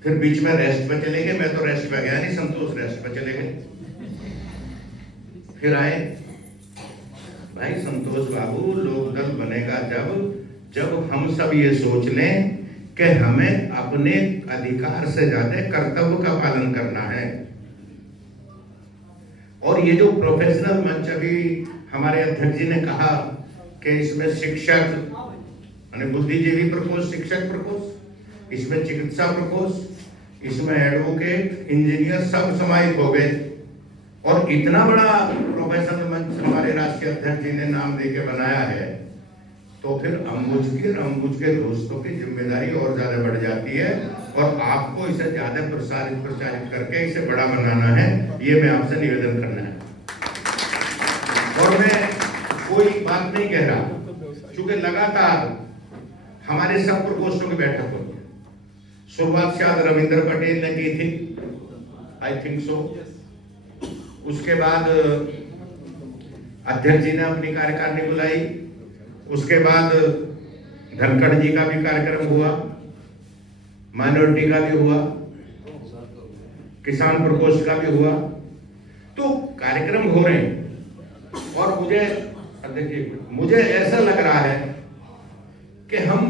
फिर बीच में रेस्ट पे चले गए, मैं तो रेस्ट पे गया नहीं, संतोष रेस्ट पे चले गए, फिर आए भाई संतोष बाबू, लोकदल बनेगा जब हम सब ये सोच लें कि हमें अपने अधिकार से ज्यादा कर्तव्य का पालन करना है। और ये जो प्रोफेशनल मंच अभी हमारे अध्यक्ष जी ने कहा कि इसमें शिक्षक यानी बुद्धिजीवी प्रकोष्ठ, शिक्षक प्रकोष्ठ, इसमें चिकित्सा प्रकोष्ठ, इसमें एडवोकेट, इंजीनियर सब समाहित हो गए, और इतना बड़ा प्रोफेशनल मंच हमारे राष्ट्रीय अध्यक्ष जी ने नाम देके बनाया है, तो फिर अम्बुज के दोस्तों की जिम्मेदारी और ज्यादा बढ़ जाती है, और आपको इसे ज्यादा प्रचारित करके इसे बड़ा बनाना है, ये मैं आपसे निवेदन करना है। और मैं कोई बात नहीं कह रहा, क्योंकि लगातार हमारे सब प्रकोष्ठों की बैठक होती है। शुरुआत शायद रविंद्र पटेल ने की थी, आई थिंक सो, उसके बाद अध्यक्ष जी ने अपनी कार्यकारिणी बुलाई, उसके बाद धनखड़ जी का भी कार्यक्रम हुआ, माइनॉरिटी का भी हुआ, किसान प्रकोष्ठ का भी हुआ, तो कार्यक्रम हो रहे हैं। और मुझे ऐसा लग रहा है कि हम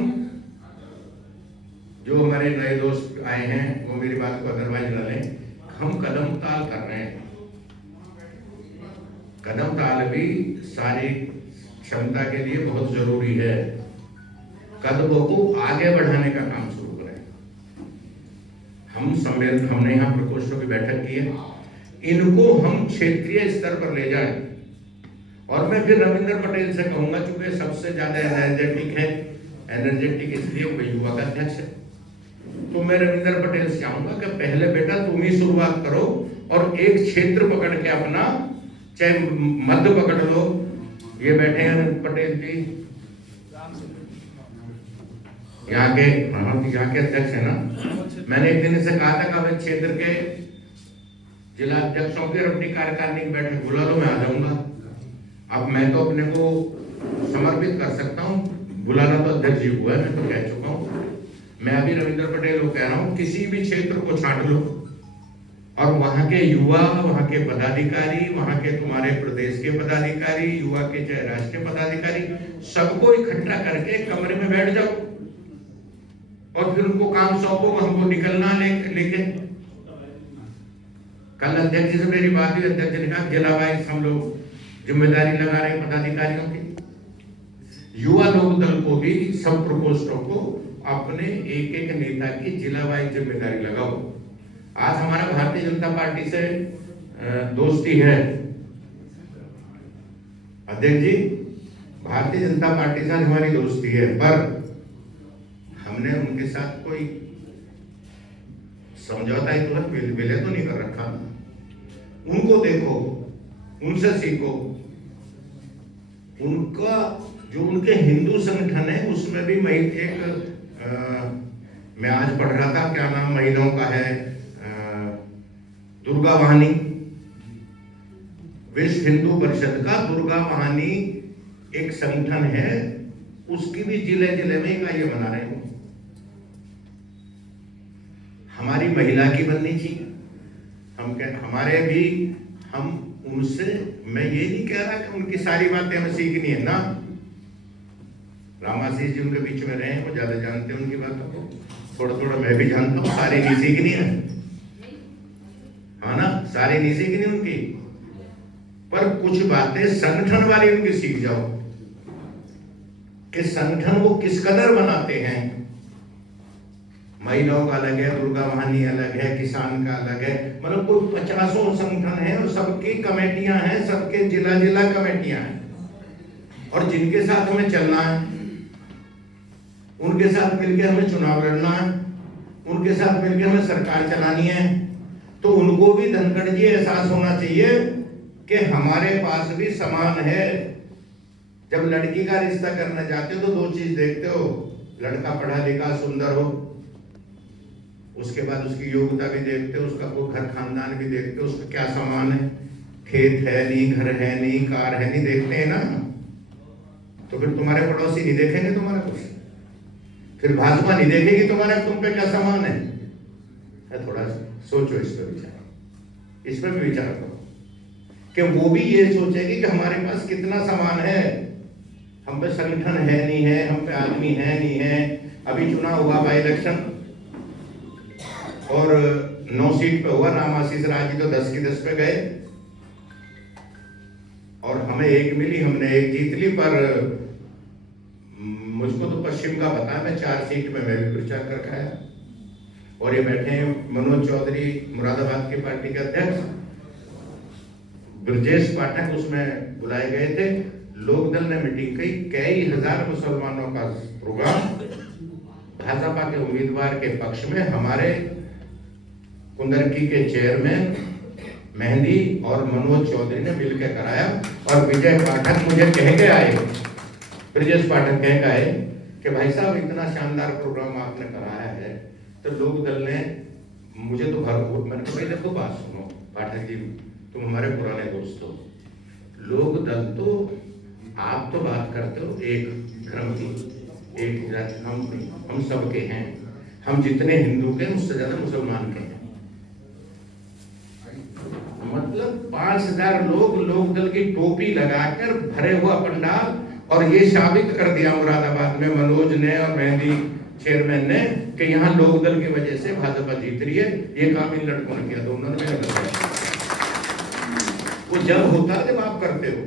जो हमारे नए दोस्त आए हैं वो मेरी बात को अदरवाइज ना लें, हम कदम ताल कर रहे हैं। कदम ताल भी शारीरिक क्षमता के लिए बहुत जरूरी है। कदमों को आगे बढ़ाने का काम शुरू करें। हमने यहाँ प्रकोष्ठों की बैठक की है, इनको हम क्षेत्रीय स्तर पर ले जाएं। और मैं फिर रविंद्र पटेल से कहूंगा, चूंकि सबसे ज्यादा एनर्जेटिक है, एनर्जेटिक इसलिए वो युवा का अध्यक्ष है, तो मैं रविंद्र पटेल से चाहूंगा कि पहले बेटा तुम ही शुरुआत करो और एक क्षेत्र पकड़ के अपना, चाहे मध्य पकड़ लो। ये बैठे हैं पटेल जी, यहाँ के अध्यक्ष है ना। मैंने एक दिन से कहा था कि अब क्षेत्र के जिला अध्यक्षों की अपनी कार्यकारिणी की बैठक बुला लो, मैं आ जाऊंगा। अब मैं तो अपने को समर्पित कर सकता हूँ, बुलाना तो अध्यक्ष जी हुआ है, मैं तो कह चुका हूँ। मैं अभी रविंद्र पटेल को कह रहा हूँ, किसी भी क्षेत्र को छांट लो और वहां के युवा, वहां के पदाधिकारी, वहां के तुम्हारे प्रदेश के पदाधिकारी, युवा के चाहे राष्ट्रीय पदाधिकारी, सबको इकट्ठा करके कमरे में बैठ जाओ और फिर उनको काम सौंपो, हमको निकलना लेके। कल अध्यक्ष जी से मेरी बात हुई, अध्यक्ष ने कहा जिला वाइज हम लोग जिम्मेदारी लगा रहे पदाधिकारियों की। युवा लोक दल को भी सब प्रकोष्ठों को अपने एक एक नेता की जिला वाइज जिम्मेदारी लगाओ। आज हमारा भारतीय जनता पार्टी से दोस्ती है अध्यक्ष जी, भारतीय जनता पार्टी से हमारी दोस्ती है, पर हमने उनके साथ कोई समझौता ही विलय तो नहीं कर रखा। उनको देखो, उनसे सीखो। उनका जो उनके हिंदू संगठन है उसमें भी मैं आज पढ़ रहा था, क्या नाम महिलाओं का है, दुर्गा वाहिनी, विश्व हिंदू परिषद का दुर्गा वाहिनी एक संगठन है, उसकी भी जिले जिले में इकाइयां बना रहे हो। हमारी महिला की बननी चाहिए। हमारे भी हम उनसे, मैं ये नहीं कह रहा कि उनकी सारी बातें हमें सीखनी है ना। रामाशीष जी उनके बीच में रहे हैं, वो ज्यादा जानते हैं उनकी बातों को, थोड़ा थोड़ा मैं भी जानता हूँ, सारी नहीं सीखनी है, हाँ ना, सारी नहीं सीखनी उनकी, पर कुछ बातें संगठन वाली उनकी सीख जाओ कि संगठन वो किस कदर बनाते हैं। महिलाओं का अलग है, दुर्गा वाहिनी अलग है, किसान का अलग है, मतलब कोई 50 संगठन है और सबकी कमेटियां हैं, सबके जिला जिला कमेटियां हैं, और जिनके साथ हमें चलना है, उनके साथ मिलकर हमें चुनाव लड़ना है, उनके साथ मिलकर हमें सरकार चलानी है। तो उनको भी धनखड़ जी एहसास होना चाहिए कि हमारे पास भी समान है। जब लड़की का रिश्ता करना चाहते हो तो 2 चीज देखते हो, लड़का पढ़ा लिखा सुंदर हो, उसके बाद उसकी योग्यता भी देखते हो, उसका कोई घर खानदान भी देखते हो, उसका क्या सामान है, खेत है नहीं, घर है नहीं, कार है नहीं, देखते हैं ना। तो फिर तुम्हारे पड़ोसी नहीं देखेंगे तुम्हारा कुछ, फिर भाजपा नहीं देखेगी तुम्हारा तुम पे क्या सामान है। थोड़ा सोचो इस पर, विचार इस पर भी विचार करो कि वो भी ये सोचेगी कि हमारे पास कितना सामान है, हम पे संगठन है नहीं है, हम पे आदमी है नहीं है। अभी चुनाव हुआ बाई इलेक्शन और 9 सीट पे हुआ, रामाशीष राज जी तो 10 की 10 पे गए और हमें 1 मिली, हमने 1 जीत ली। पर मुझको तो पश्चिम का पता है, मैं 4 सीट में मैं भी प्रचार कर आया। और ये बैठे हैं मनोज चौधरी, मुरादाबाद की पार्टी के अध्यक्ष, ब्रजेश पाठक उसमें बुलाए गए थे। लोकदल ने मीटिंग की, कई हजार मुसलमानों का प्रोग्राम भाजपा के उम्मीदवार के पक्ष में हमारे कुंदरकी के चेयरमैन मेहंदी और मनोज चौधरी ने मिलकर कराया। और विजय पाठक मुझे कह के आए, ब्रजेश पाठक कह के आए कि भाई साहब इतना शानदार प्रोग्राम आपने कराया है, तो लोकदल ने मुझे तो भरपूर, मैंने कहा देखो बात सुनो पाठक जी, तुम हमारे पुराने दोस्त हो, लोकदल तो आप तो बात करते हो एक धर्म की, एक जाति, हम सबके हैं, हम जितने हिंदू के उससे ज्यादा मुसलमान के हैं। मतलब 5000 लोग लोकदल की टोपी लगाकर भरे हुआ पंडाल और ये साबित कर दिया मुरादाबाद में मनोज ने और मेहंदी चेयरमैन ने कि यहाँ लोकदल की वजह से भाजपा जीत रही है। ये काम इन लड़कों ने किया, दोनों ने मेहनत किया। वो जब होता है जब आप करते हो।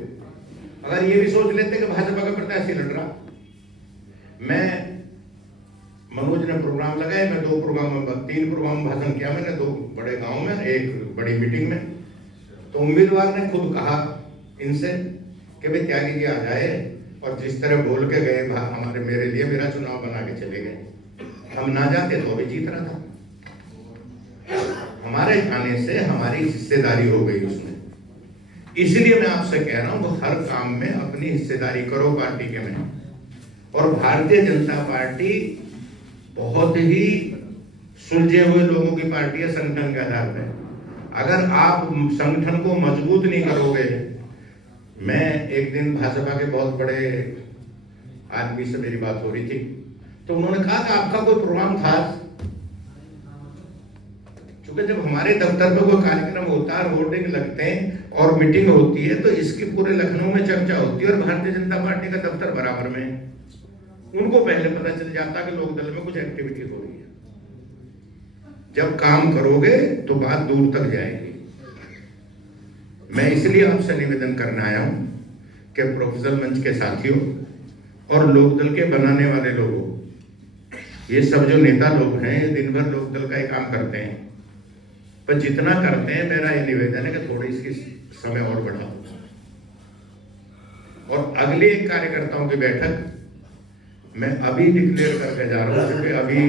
अगर ये भी सोच लेते कि भाजपा का प्रत्याशी लड़ रहा, मैं मनोज ने प्रोग्राम लगाए, मैं 3 प्रोग्राम में भाषण किया मैंने, 2 बड़े गांव में, 1 बड़ी मीटिंग में। तो उम्मीदवार ने खुद कहा इनसे कि भाई त्यागी जी आ जाए, और जिस तरह बोल के गए हमारे मेरे लिए मेरा चुनाव बना के चले गए, हम ना जाते तो भी जीत रहा था। हमारे जाने से हमारी हिस्सेदारी हो गई उसमें। इसलिए मैं आपसे कह रहा हूं तो हर काम में अपनी हिस्सेदारी करो पार्टी के में। और भारतीय जनता पार्टी बहुत ही सुलझे हुए लोगों की पार्टी है संगठन के आधार पर। अगर आप संगठन को मजबूत नहीं करोगे, मैं एक दिन भाजपा के बहुत बड़े आदमी से मेरी बात हो रही थी, तो उन्होंने कहा कि आपका कोई प्रोग्राम था? क्योंकि जब हमारे दफ्तर पे कोई कार्यक्रम होता है, होर्डिंग लगते हैं और मीटिंग होती है, तो इसकी पूरे लखनऊ में चर्चा होती है और भारतीय जनता पार्टी का दफ्तर बराबर में है। उनको पहले पता चल जाता कि लोकदल में कुछ एक्टिविटी हो रही है। जब काम करोगे तो बात दूर तक जाएगी। मैं इसलिए आपसे निवेदन करने आया हूं कि प्रोफेसर मंच के साथियों और लोकदल के बनाने वाले लोगों, ये सब जो नेता लोग हैं, ये दिन भर लोकदल का ही काम करते हैं, पर जितना करते हैं मेरा ये निवेदन है कि थोड़ी इसकी समय और बढ़ाओ। और अगले एक कार्यकर्ताओं की बैठक मैं अभी डिक्लेयर करके जा रहा हूं, क्योंकि अभी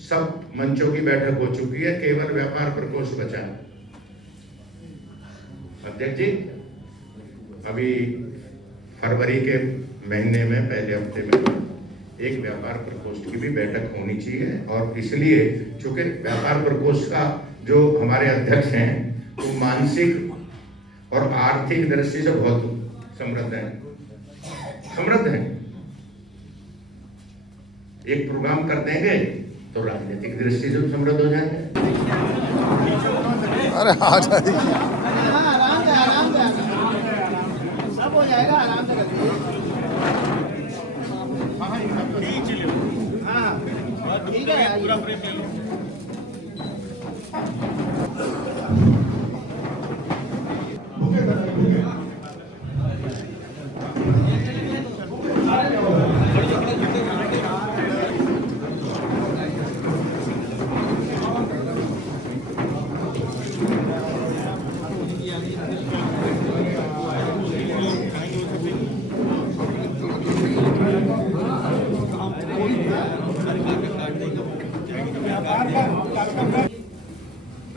सब मंचों की बैठक हो चुकी है, केवल व्यापार प्रकोष्ठ बचा है। अध्यक्ष जी, अभी फरवरी के महीने में पहले हफ्ते में एक व्यापार प्रकोष्ठ की भी बैठक होनी चाहिए। और इसलिए चूंकि व्यापार प्रकोष्ठ का जो हमारे अध्यक्ष हैं वो मानसिक और आर्थिक दृष्टि से बहुत समृद्ध हैं। एक प्रोग्राम कर देंगे तो राजनीतिक दृष्टि से समृद्ध हो जाएंगे। अरे आ जाइए, सब हो जाएगा, आराम से करिए। ठीक है, पूरा फ्रेम ले लो।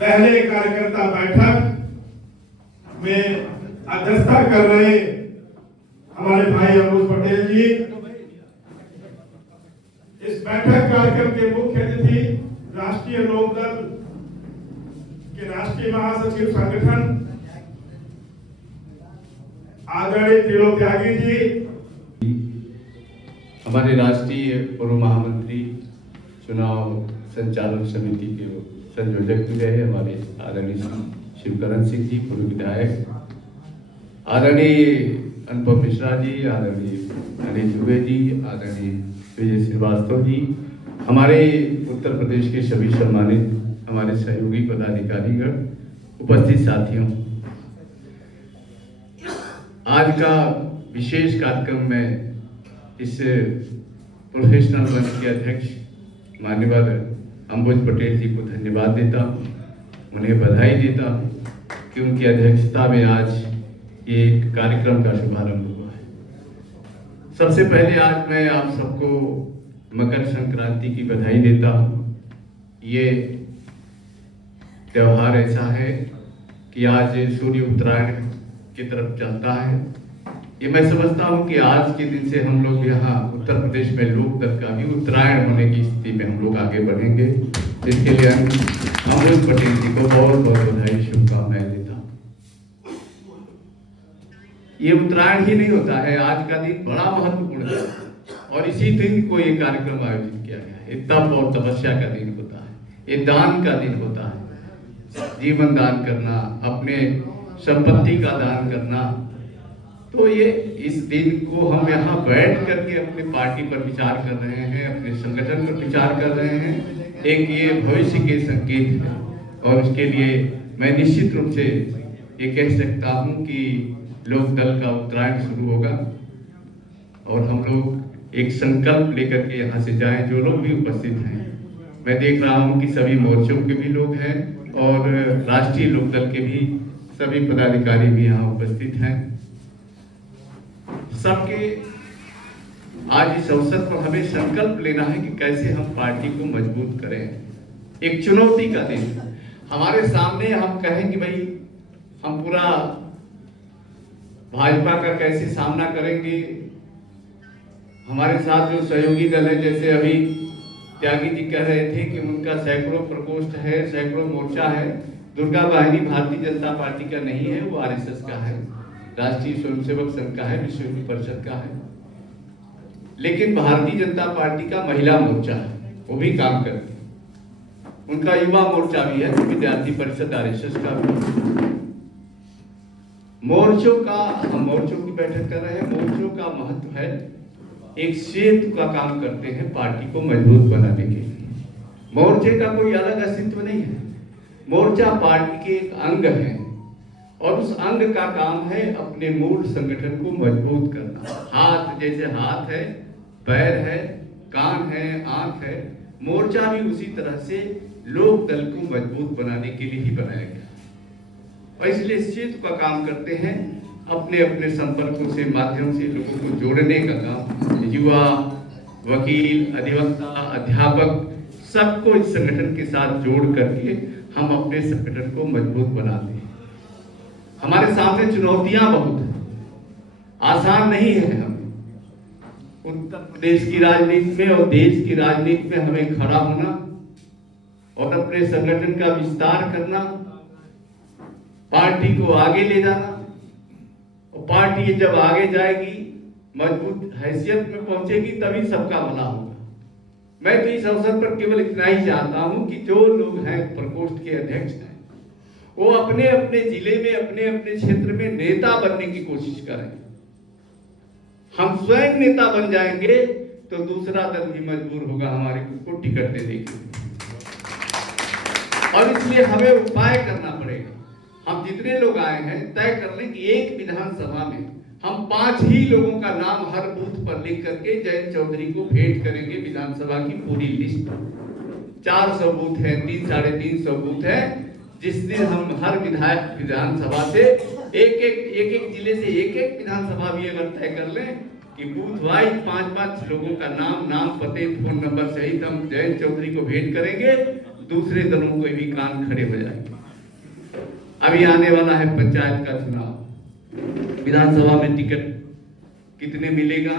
पहले कार्यकर्ता बैठक में अध्यक्षता कर रहे हमारे भाई अम्बुज पटेल जी, इस बैठक कार्यक्रम के मुख्य अतिथि राष्ट्रीय लोकदल के राष्ट्रीय महासचिव संगठन आदरणीय त्रिलोक त्यागी जी, हमारे राष्ट्रीय पूर्व महामंत्री, चुनाव संचालन समिति के संयोजक भी रहे हमारे आदरणीय शिवकरण सिंह जी, पूर्व विधायक, आदरणीय अनुपम मिश्रा जी, आदरणीय अनिल दुबे जी, आदरणीय विजय श्रीवास्तव जी, हमारे उत्तर प्रदेश के सभी सम्मानित हमारे सहयोगी पदाधिकारीगण, उपस्थित साथियों, आज का विशेष कार्यक्रम में इस प्रोफेशनल मंच के अध्यक्ष माननीय अम्बुज पटेल जी को धन्यवाद देता हूँ, उन्हें बधाई देता हूँ कि उनकी अध्यक्षता में आज ये कार्यक्रम का शुभारंभ हुआ है। सबसे पहले आज मैं आप सबको मकर संक्रांति की बधाई देता हूँ। ये त्योहार ऐसा है कि आज सूर्य उत्तरायण की तरफ चलता है। ये मैं समझता हूँ कि आज के दिन से हम लोग यहाँ उत्तर प्रदेश में लोकदल का भी उत्तरायण होने की स्थिति में हम लोग आगे बढ़ेंगे। इसके लिए अम्बुज पटेल जी को बहुत बहुत बधाई, शुभकामनाएं देता हूँ। ये उत्तरायण ही नहीं होता है, आज का दिन बड़ा महत्वपूर्ण है और इसी दिन को ये कार्यक्रम आयोजित किया गया है। तप और तपस्या का दिन होता है, ये दान का दिन होता है, जीवन दान करना, अपने संपत्ति का दान करना, तो ये इस दिन को हम यहाँ बैठ करके अपने पार्टी पर विचार कर रहे हैं, अपने संगठन पर विचार कर रहे हैं। एक ये भविष्य के संकेत है और उसके लिए मैं निश्चित रूप से ये कह सकता हूँ कि लोक दल का उत्तरायण शुरू होगा और हम लोग एक संकल्प लेकर के यहाँ से जाएं। जो लोग भी उपस्थित हैं, मैं देख रहा हूँ कि सभी मोर्चों के भी लोग हैं और राष्ट्रीय लोक दल के भी सभी पदाधिकारी भी यहाँ उपस्थित हैं। सबके आज इस अवसर पर हमें संकल्प लेना है कि कैसे हम पार्टी को मजबूत करें। एक चुनौती का दिन हमारे सामने, हम कहें कि भाई हम पूरा भाजपा का कैसे सामना करेंगे। हमारे साथ जो सहयोगी दल है, जैसे अभी त्यागी जी कह रहे थे कि उनका सैकड़ों प्रकोष्ठ है, सैकड़ों मोर्चा है। दुर्गा वाहिनी भारतीय जनता पार्टी का नहीं है, वो आरएसएस का है, राष्ट्रीय स्वयंसेवक संघ का है, विश्व हिंदू परिषद का है। लेकिन भारतीय जनता पार्टी का महिला मोर्चा है, वो भी काम करती है। उनका युवा मोर्चा भी है, विद्यार्थी परिषद आरएसएस का भी। मोर्चों का, हम मोर्चों की बैठक कर रहे हैं। मोर्चों का महत्व है, एक सेतु का काम करते हैं पार्टी को मजबूत बनाने के लिए। मोर्चे का कोई अलग अस्तित्व नहीं है, मोर्चा पार्टी के एक अंग है और उस अंग का काम है अपने मूल संगठन को मजबूत करना। हाथ जैसे हाथ है, पैर है, कान है, आंख है, मोर्चा भी उसी तरह से लोक दल को मजबूत बनाने के लिए ही बनाया गया और इसलिए सेतु का काम करते हैं। अपने अपने संपर्कों से, माध्यम से लोगों को जोड़ने का काम, युवा, वकील, अधिवक्ता, अध्यापक, सबको इस संगठन के साथ जोड़ करके हम अपने संगठन को मजबूत बनाते हैं। हमारे सामने चुनौतियां बहुत हैं, आसान नहीं है। हम उत्तर प्रदेश की राजनीति में और देश की राजनीति में हमें खड़ा होना और अपने संगठन का विस्तार करना, पार्टी को आगे ले जाना। और पार्टी जब आगे जाएगी, मजबूत हैसियत में पहुंचेगी, तभी सबका भला होगा। मैं तो इस अवसर पर केवल इतना ही चाहता हूं कि जो लोग हैं प्रकोष्ठ के अध्यक्ष हैं, वो अपने अपने जिले में, अपने अपने क्षेत्र में नेता बनने की कोशिश करें। हम स्वयं नेता बन जाएंगे तो दूसरा दल भी मजबूर होगा हमारे को टिकट देने के लिए। और इसलिए हमें उपाय करना पड़ेगा। हम जितने लोग आए हैं, तय कर लें कि एक विधानसभा में हम 5 ही लोगों का नाम हर बूथ पर लिख करके जयंत चौधरी को भेंट करेंगे। विधानसभा की पूरी लिस्ट 400 बूथ है, 300-350 बूथ है। जिस दिन हम हर विधायक विधानसभा से एक जिले से एक विधानसभा भी अगर तय कर लें कि बूथ वाइज 5-5 लोगों का नाम, पते, फोन नंबर सहित हम जयंत चौधरी को भेंट करेंगे, दूसरे दलों को भी कान खड़े हो जाएंगे। अभी आने वाला है पंचायत का चुनाव, विधानसभा में टिकट कितने मिलेगा,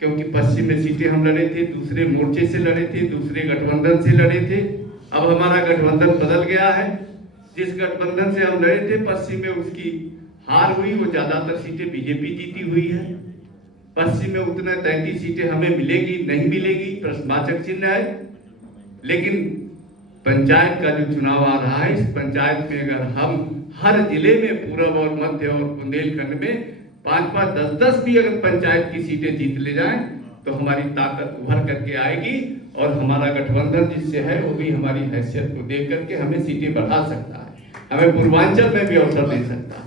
क्योंकि पश्चिम में सीटें हम लड़े थे, दूसरे मोर्चे से लड़े थे, दूसरे गठबंधन से लड़े थे। अब हमारा गठबंधन बदल गया है। जिस गठबंधन से हम लड़े थे पश्चिम में, उसकी हार हुई, वो ज्यादातर सीटें बीजेपी जीती हुई है। पश्चिम में उतना 33 सीटें हमें मिलेगी नहीं मिलेगी, प्रश्नवाचक चिन्ह है। लेकिन पंचायत का जो चुनाव आ रहा है, इस पंचायत में अगर हम हर जिले में, पूर्व और मध्य और बुंदेलखंड में 5-5, 10-10 भी अगर पंचायत की सीटें जीत ले जाएं, तो हमारी ताकत उभर करके आएगी और हमारा गठबंधन जिससे है वो भी हमारी हैसियत को देख करके हमें सीटें बढ़ा सकता है, हमें पूर्वांचल में भी अवसर दे सकता है।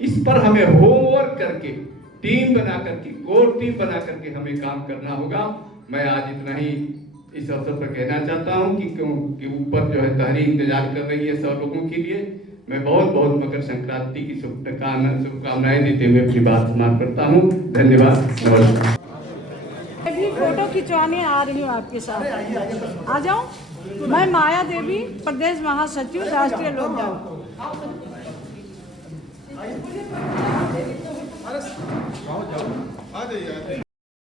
इस पर हमें होमवर्क करके, टीम बना करके, कोर टीम बना करके हमें काम करना होगा। मैं आज इतना ही इस अवसर पर कहना चाहता हूं कि ऊपर जो है तहरीर इंतजार कर रही है 100 लोगों के लिए। मैं बहुत बहुत मकर संक्रांति की शुभकामनाएं देते हुए अपनी बात समाप्त करता हूं। धन्यवाद, नमस्कार। अभी फोटो खिंचवाने आ रही हूँ आपके साथ, आ जाऊँ। मैं माया देवी, प्रदेश महासचिव, राष्ट्रीय लोक दल।